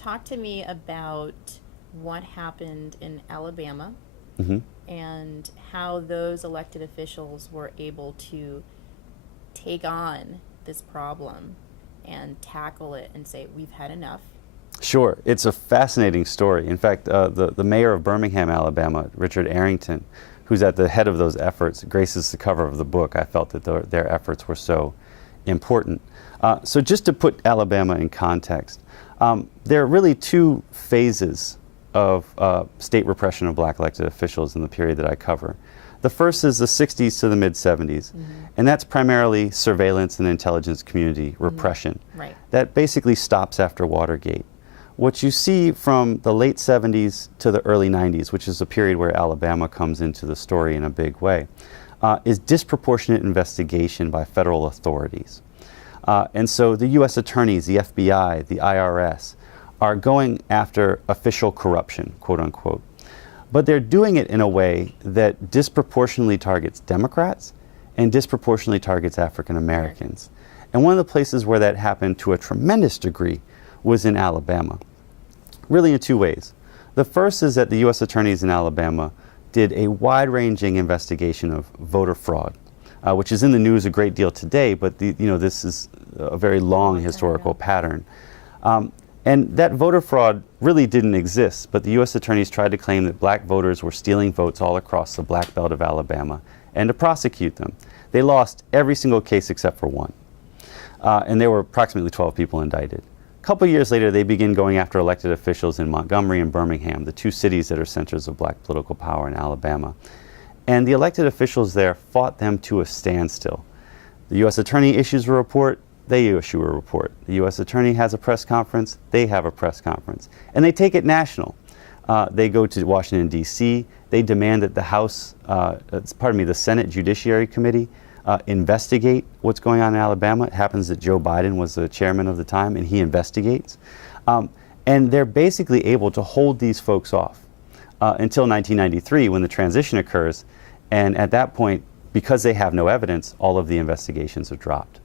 talk to me about what happened in Alabama and how those elected officials were able to take on this problem and tackle it and say, we've had enough. Sure. It's a fascinating story. In fact, the mayor of Birmingham, Alabama, Richard Arrington, who's at the head of those efforts, graces the cover of the book. I felt that their efforts were so important. So just to put Alabama in context, there are really two phases of state repression of black elected officials in the period that I cover. The first is the 60s to the mid-70s, and that's primarily surveillance and intelligence community repression. Right. That basically stops after Watergate. What you see from the late 70s to the early 90s, which is a period where Alabama comes into the story in a big way, is disproportionate investigation by federal authorities. And so the U.S. attorneys, the FBI, the IRS, are going after official corruption, quote unquote. But they're doing it in a way that disproportionately targets Democrats and disproportionately targets African Americans. And one of the places where that happened to a tremendous degree was in Alabama, really in two ways. The first is that the U.S. attorneys in Alabama did a wide-ranging investigation of voter fraud, which is in the news a great deal today, but this is a very long historical pattern. And that voter fraud really didn't exist, but the U.S. attorneys tried to claim that black voters were stealing votes all across the black belt of Alabama and to prosecute them. They lost every single case except for one. And there were approximately 12 people indicted. A couple years later, they begin going after elected officials in Montgomery and Birmingham, the two cities that are centers of black political power in Alabama. And the elected officials there fought them to a standstill. The U.S. attorney issues a report, they issue a report. The U.S. attorney has a press conference, they have a press conference. And they take it national. They go to Washington, D.C. They demand that the the Senate Judiciary Committee investigate what's going on in Alabama. It happens that Joe Biden was the chairman of the time, and he investigates. And they're basically able to hold these folks off until 1993, when the transition occurs. And at that point, because they have no evidence, all of the investigations are dropped.